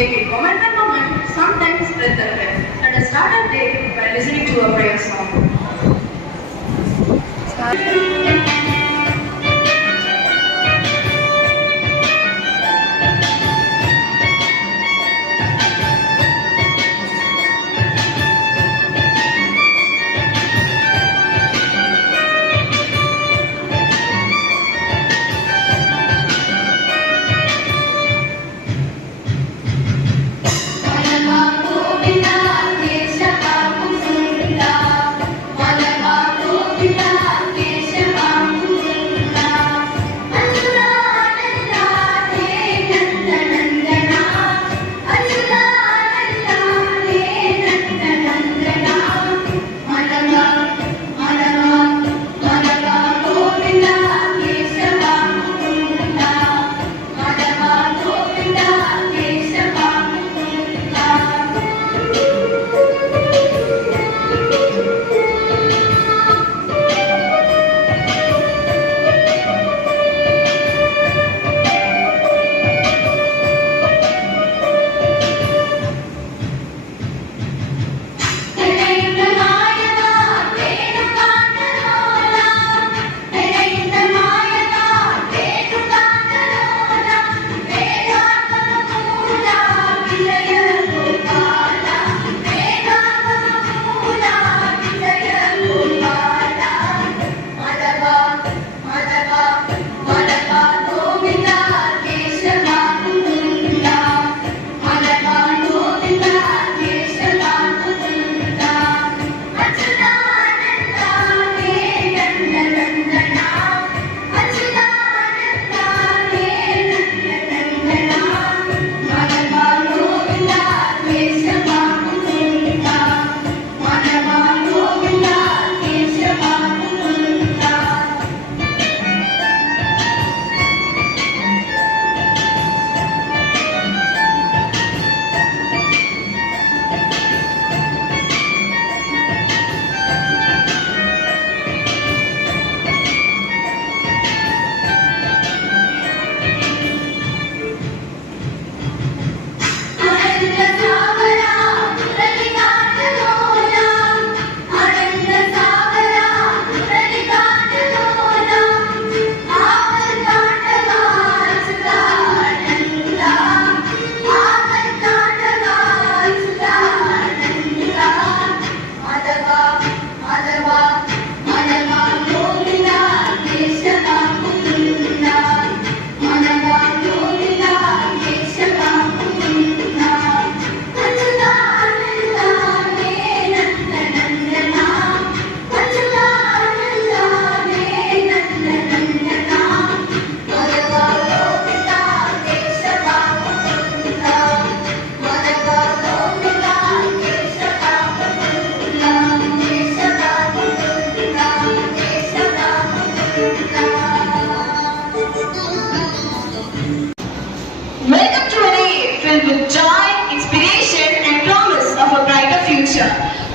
take it moment by moment, sometimes breath away. Let us start our day by listening to a prayer song.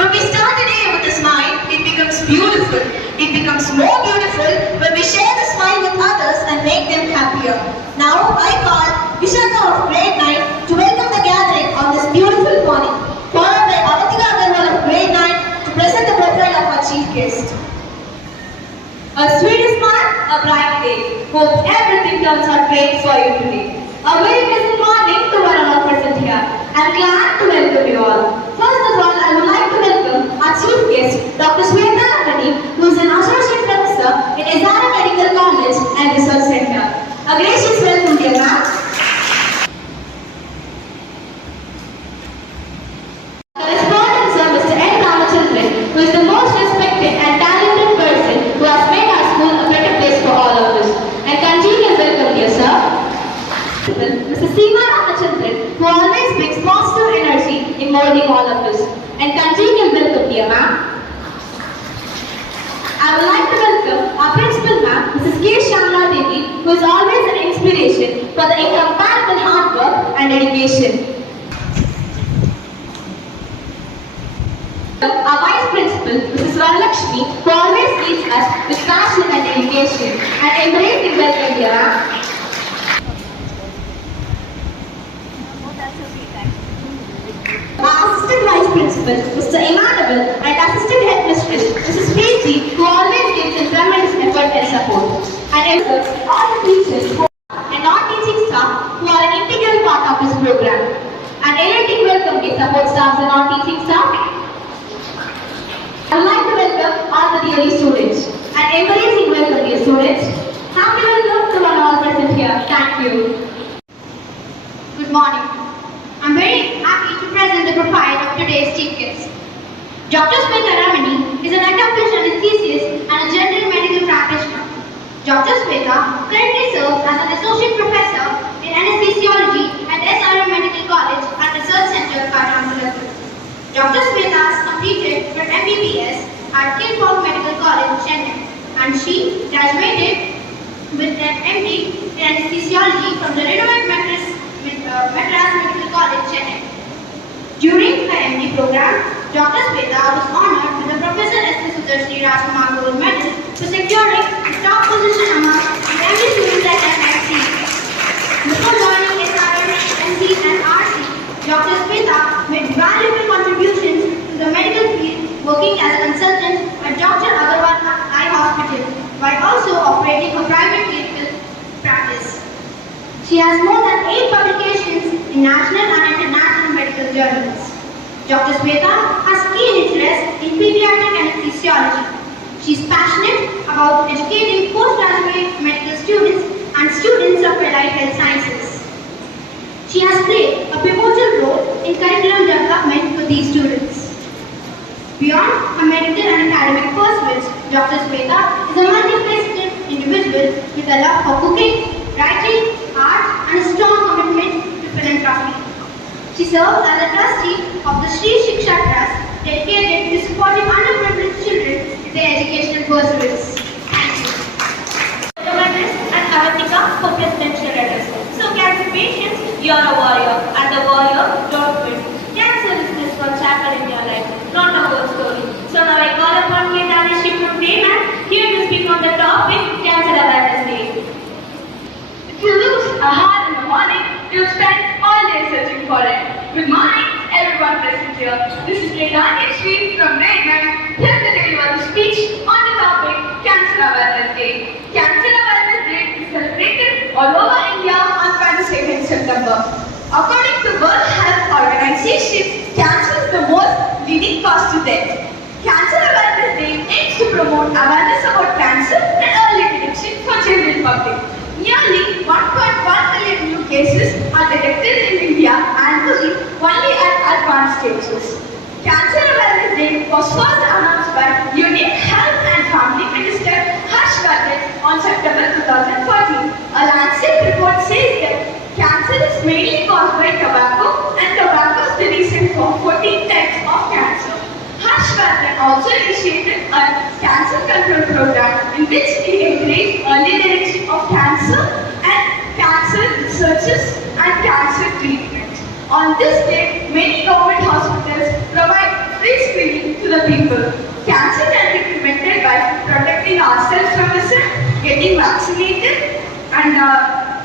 When we start the day with a smile, it becomes beautiful. It becomes more beautiful when we share the smile with others and make them happier. Now, I call Vishaka of Grade 9 to welcome the gathering on this beautiful morning, followed by Avatika Agarwal of Grade 9 to present the profile of our chief guest. A sweet smile, a bright day. Hope everything turns out great for you today. A very pleasant morning to one of our present here. I'm glad to welcome you all. First of all, I would like to welcome our chief guest, Dr. Sweta Antony, who is an associate professor in SRM Medical College and Research Center. A gracious welcome, dear ma'am. Correspondent sir, Mr. N. Ramachandran, who is the most respected and talented person who has made our school a better place for all of us. And congenial welcome, dear sir. Mr. Seema Ramachandran, who always brings positive energy in molding all of us. And congenial welcome, dear ma'am. I would like to welcome our principal ma'am, Mrs. K. Shamla Devi, who is always an inspiration for the incomparable hard work and dedication. Our vice principal, Mrs. Varalakshmi, who always leads us with passion and dedication. And embracing welcome, dear ma'am. Principal, Mr. Emmanuel, and Assistant Headmistress, Mrs. Preeti, who always gives a tremendous effort and support. And all the teachers and non-teaching staff who are an integral part of this program. And electing welcome the support staff and non-teaching staff. I would like to welcome all the dear students and embracing welcome dear students. Happy welcome to all present here. Thank you. Good morning. I'm very happy to present the profile of today's chief guest. Dr. Smita Ramani is an accomplished anesthetist and a general medical practitioner. Dr. Smita currently serves as an associate professor in anesthesiology at SRM Medical College and Research Center, Karamsala. Dr. Smita has completed her MBBS at King Kong Medical College, Chennai, and she graduated with an MD in anesthesiology from the renowned Madras Medical College, Chennai. During her MD program, Dr. Smita was honored with the Professor S. Sudarshree Rajkumar Gold Medal for securing the top position among the MD students at MIT. Before joining SRM, MC and RC, Dr. Smita made valuable contributions to the medical field, working as a consultant at Dr. Agarwal Eye Hospital, while also operating a private clinical practice. She has more than 8 publications in national and international medical journals. Dr. Smita has keen interest in pediatric anesthesiology. She is passionate about educating postgraduate medical students and students of allied health sciences. She has played a pivotal role in curriculum development for these students. Beyond her medical and academic pursuits, Dr. Smita is a multifaceted individual with a love for cooking, writing, art, and a strong commitment to philanthropy. She serves as a trustee of the Sri Shiksha Trust, dedicated to supporting underprivileged children with their educational pursuits. Thank you. And Avantika for presidential address. So, cancer patients, you are a warrior, and the warrior don't quit. Cancer is this one chapter in your life, not a whole story. So now I call upon Ketanishri from Dayman here to speak on the topic Cancer Awareness Day. If you lose a heart in the morning, you'll spend all day searching for it. Good morning, everyone present here. This is Ketanishri from Grade 9, here to deliver the speech on the topic Cancer Awareness Day. Cancer Awareness Day is celebrated all over India on 22nd September. According to World Health Organization, cancer is the most leading cause to death. Cancer Awareness Day aims to promote awareness about cancer and early detection for general public. Nearly 1.1 million new cases are detected in India annually only at advanced stages. Cancer Awareness Day was first announced by Union Health and Family Minister Harsh Vardhan on September 2014. A Lancet report says that cancer is mainly caused by tobacco, and tobacco is the reason for 14 types of cancer. Harsh Vardhan also initiated a cancer control program in which he encouraged early detection of cancer and cancer researches and cancer treatment. On this day, many government hospitals provide free screening to the people. Cancer can be prevented by protecting ourselves from the sun, getting vaccinated, and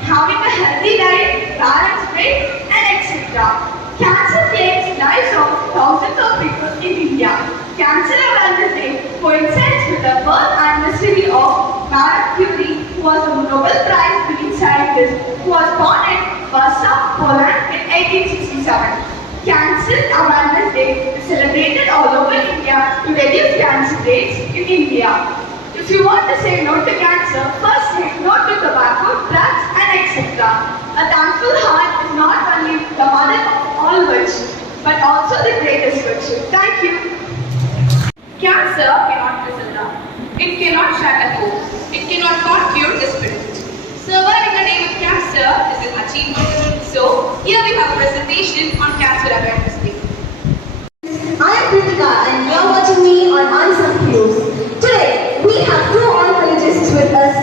having a healthy diet, balanced weight, and etc. Cancer claims lives of thousands of people in India. Cancer Awareness Day coincides with the birth anniversary of Marie Curie, who was a Nobel Prize-winning scientist who was born in Warsaw, Poland in 1867. Cancer Awareness Day is celebrated all over India to reduce cancer rates in India. If you want to say no to cancer, first say no to tobacco, drugs, and etc. A thankful heart is not only the mother of all virtue, but also the greatest virtue. Thank you. Cancer cannot whistle down. It cannot shut a hole. It cannot cure the spirit. Surviving a day with cancer is an achievement. So, here we have a presentation on Cancer Awareness Day. I am Kritika and you are watching me on Unsung Heroes. Today, we have two oncologists with us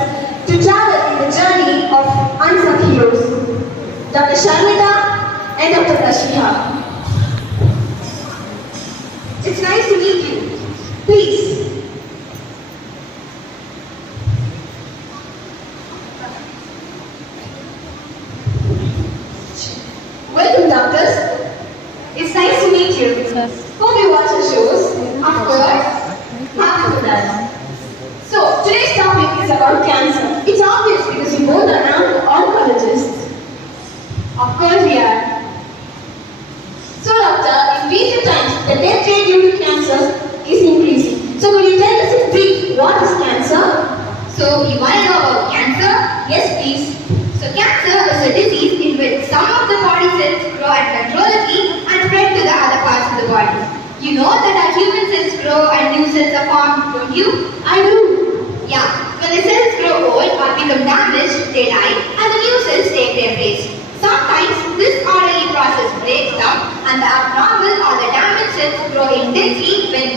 to travel in the journey of Unsung Heroes, Dr. Sharmita and Dr. Rashmiha. It's nice to meet you. Please. Welcome, doctors. It's nice to meet you. Hope you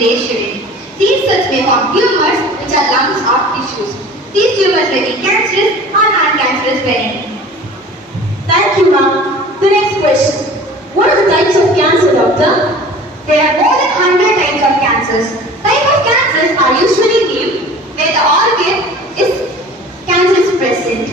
they shouldn't. These cells may form tumors, which are lumps of tissues. These tumors may be cancerous or non-cancerous benign. Thank you, ma'am. The next question. What are the types of cancer, doctor? There are more than 100 types of cancers. Types of cancers are usually named where the organ is cancer is present.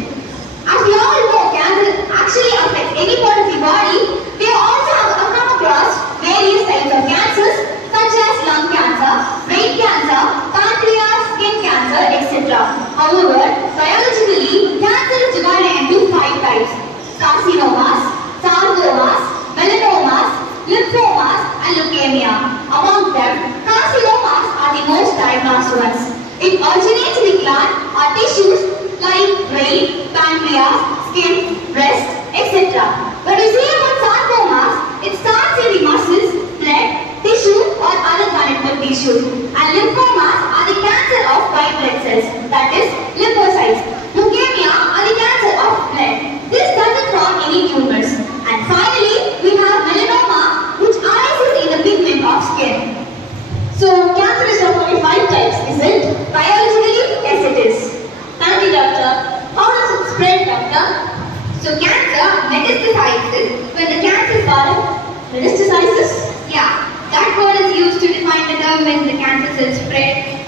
As we all know, cancer actually affects any part of the body. We also have come across various types of cancers such as lung cancer, brain cancer, pancreas, skin cancer, etc. However, biologically, cancer is divided into 5 types: carcinomas, sarcomas, melanomas, lymphomas, and leukemia. Among them, carcinomas are the most diagnosed ones. It originates in the gland or tissues like brain, pancreas, skin, breast, etc. When we say about sarcomas, it starts in the muscles, blood, tissue, or other connective tissues. And lymphomas are the cancer of white blood cells, that is, lymphocytes. Leukemia are the cancer of blood. This doesn't form any tumors. And finally, we have melanoma, which arises in the pigment of skin. So, cancer is of only 5 types, is it? Biologically, yes it is. Thank you, doctor. How does it spread, doctor? So cancer metastasizes when the cancer Pardon? Metastasizes? Yeah, that word is used to define the term when the cancer cells spread.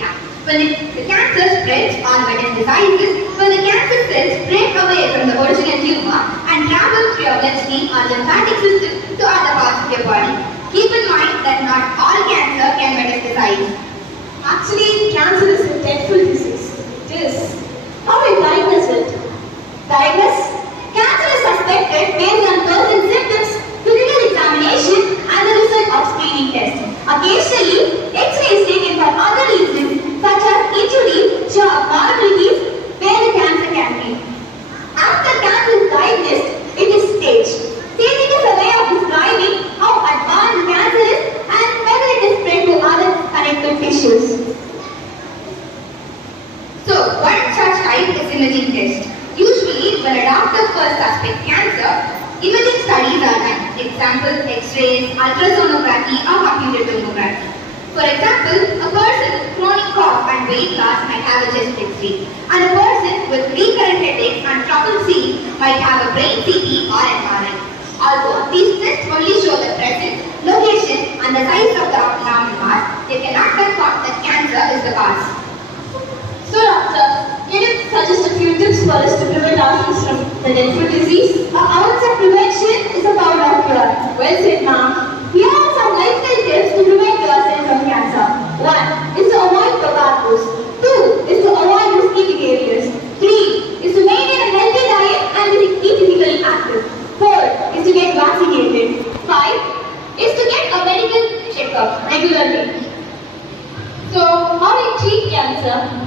Yeah, when the cancer spreads or metastasizes, when the cancer cells break away from the original tumor and travel through your bloodstream or lymphatic system to other parts of your body. Keep in mind that not all cancer can metastasize. Actually, cancer is a dreadful disease. It is. How do you diagnose it? Diagnosis: cancer is suspected based on person's symptoms, physical examination, and the result of screening test. Occasionally, X-ray is taken for other reasons such as injury, show abnormalities where the cancer can be. After cancer is diagnosed, it is staged. Staging is a way of describing how advanced the cancer is and whether it is spread to other connective tissues. So, one such type is imaging test. Usually, when a doctor first suspects cancer, imaging studies are done. Example, X-rays, ultrasonography, or computer tomography. For example, a person with chronic cough and weight loss might have a chest X-ray, and a person with recurrent headaches and trouble seeing might have a brain CT or MRI. Although these tests only show the presence, location, and the size of the abnormal mass, they cannot confirm that cancer is the cause. So, doctor, can you suggest a few tips for us to prevent ourselves from the dreadful disease? An ounce of prevention is a pound of cure. Well said, ma'am. Here are some lifestyle tips to prevent yourself from cancer. 1 is to avoid tobaccos. 2 is to avoid risky behaviors. 3 is to maintain a healthy diet and be physically active. 4 is to get vaccinated. 5 is to get a medical checkup regularly. So, how do you treat cancer?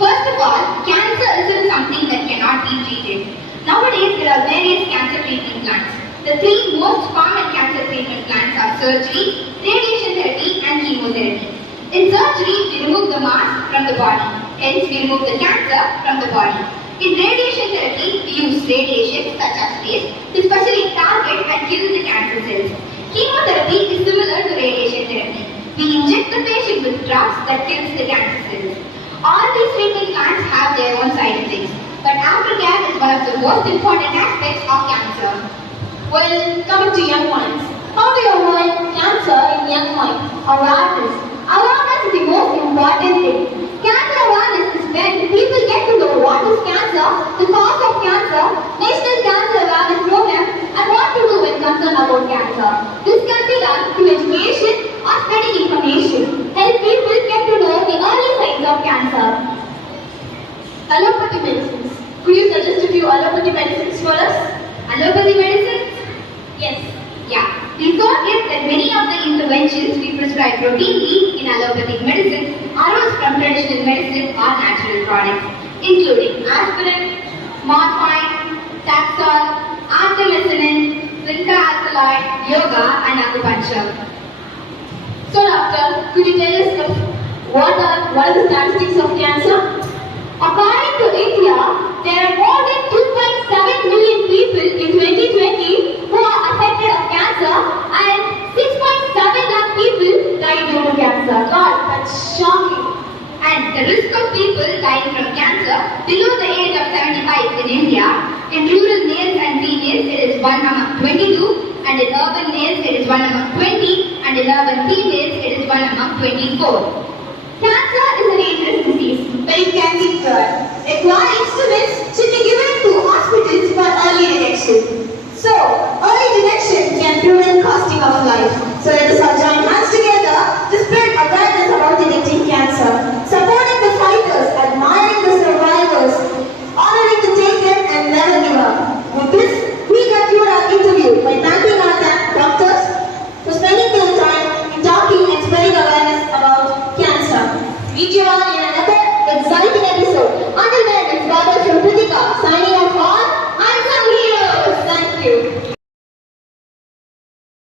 First of all, cancer isn't something that cannot be treated. Nowadays, there are various cancer treatment plans. The 3 most common cancer treatment plans are surgery, radiation therapy, and chemotherapy. In surgery, we remove the mass from the body. Hence, we remove the cancer from the body. In radiation therapy, we use radiation such as rays to specially target and kill the cancer cells. Chemotherapy is similar to radiation therapy. We inject the patient with drugs that kills the cancer cells. All these treatment plans have their own side effects, but aftercare is one of the most important aspects of cancer. Well, coming to young minds. How do you avoid cancer in young minds? Awareness. Awareness is the most important thing. Cancer awareness is when people get to know what is cancer, the cause of cancer, National Cancer Awareness Program, and what to do when concerned about cancer. This can be done through education or spreading information. Help people get to know the early signs of cancer. Allopathy medicines. Could you suggest a few allopathy medicines for us? Allopathy medicines? Yes. Yeah. We forget that many of the interventions we prescribe routinely in allopathic medicine arose from traditional medicine or natural products, including aspirin, morphine, Taxol, artemisinin, Vinca alkaloid, yoga, and acupuncture. So, doctor, could you tell us what are the statistics of cancer? According to India, there are more than 2.7 million people in 2020 who are affected of cancer and 6.7 lakh people died due to cancer. 2024. Cancer is a dangerous disease, but it can be cured. Requiring